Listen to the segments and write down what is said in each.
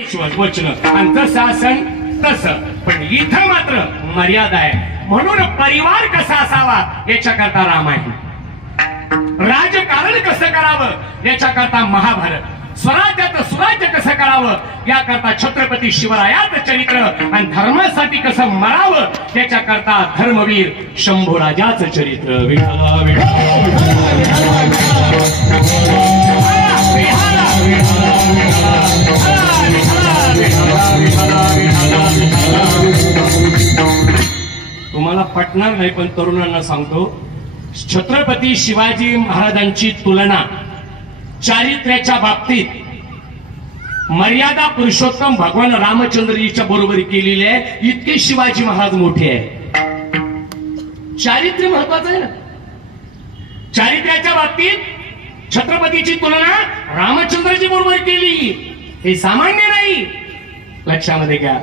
वचन आणि जसं असन तसं, पण इथं मात्र मर्यादा आहे. म्हणून परिवार कसा असावा याच्याकरता रामायण, राजकारण कसं करावं याच्याकरता महाभारत, स्वराज्यात सुराज्य कसं करावं याकरता छत्रपती शिवरायाचं चरित्र, आणि धर्मासाठी कसं मरावं याच्याकरता धर्मवीर शंभूराजाचं चरित्र. विठला तुम्हाला पटणार नाही पण तरुणांना सांगतो, छत्रपती शिवाजी महाराजांची तुलना चारित्र्याच्या बाबतीत मर्यादा पुरुषोत्तम भगवान रामचंद्रजीच्या बरोबर केलेली आहे. इतके शिवाजी महाराज मोठे आहे. चारित्र्य महत्वाचं आहे ना. चारित्र्याच्या बाबतीत छत्रपतीची तुलना रामचंद्रजी बरोबर केली, हे सामान्य नाही. लक्षामध्ये घ्या.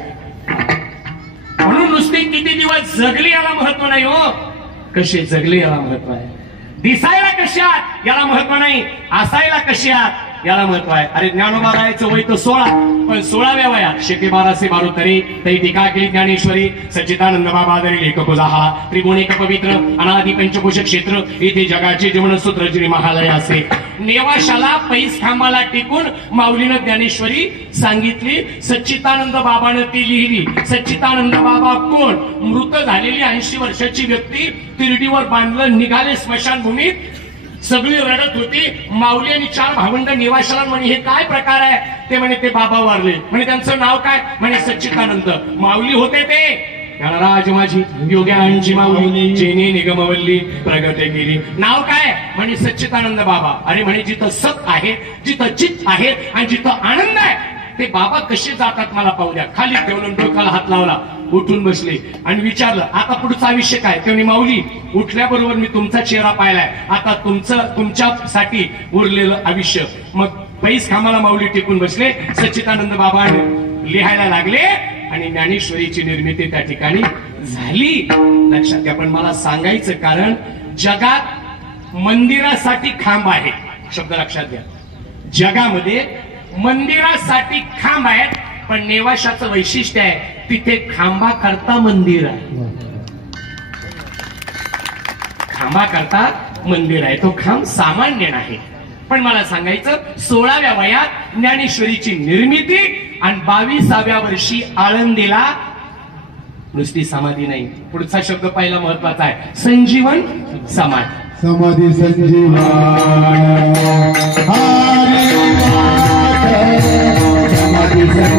म्हणून नुसते किती दिवस जगले याला महत्व नाही हो, कसे जगले याला महत्व आहे. दिसायला कशात याला महत्व नाही, असायला कशात याला महत्व आहे. अरे ज्ञानोबा रायाचं वय तर 16, पण 16व्या वयात शेती 12 बारोतरी तै टीका केली ज्ञानेश्वरी. सच्चिदानंद बाबा दरी लेख जाहा त्रिगुणिक पवित्र अनादि पंचकोश क्षेत्र, इथे जगाचे जीवनसूत्र जिने महालय असे. नेवाशाला पैस खांबाला टिकून माऊलीनं ज्ञानेश्वरी सांगितली. सच्चिदानंद बाबानं ती लिहिली. सच्चिदानंद बाबा कोण? मृत झालेली 80 वर्षाची व्यक्ती. तिरडीवर बांधलं, निघाले स्मशानभूमीत. सगळी रडत होती. माऊली आणि 4 भावंड निवाशाला म्हणे हे काय प्रकार आहे? ते म्हणे ते बाबा वारले. म्हणे त्यांचं नाव काय? म्हणे सच्चिदानंद. माऊली होते ते राज माझी योग्यांची माऊली जेने निगमवल्ली प्रगटे केली. नाव काय? म्हणे सच्चिदानंद बाबा. अरे म्हणे जिथं सत आहे, जिथं चित्त आहे आणि जिथं आनंद आहे ते बाबा कसे जातात मला पाहू द्या. खाली ठेवून डोक्याला हात लावला, उठून बसले आणि विचारलं आता पुढचं आयुष्य काय? तेव्हा माऊली उठल्याबरोबर मी तुमचा चेहरा पाहिलाय, आता तुमच्यासाठी उरलेलं आयुष्य. मग पैस खांबाला माऊली टिकून बसले. सच्चिदानंद बाबा लिहायला लागले आणि ज्ञानेश्वरीची निर्मिती त्या ठिकाणी झाली. लक्षात घ्या. पण मला सांगायचं कारण जगात मंदिरासाठी खांब आहे. शब्द लक्षात घ्या. जगामध्ये मंदिरासाठी खांब आहेत, पण नेवाशाचं वैशिष्ट्य आहे तिथे खांबा करता मंदिर आहे. खांबा करता मंदिर आहे. तो खांब सामान्य नाही. पण मला सांगायचं 16व्या वयात ज्ञानेश्वरीची निर्मिती आणि 22व्या वर्षी आळंदीला नुसती समाधी नाही, पुढचा शब्द पहिला महत्वाचा आहे, संजीवन समाधी. समाधी संजीवन समाधी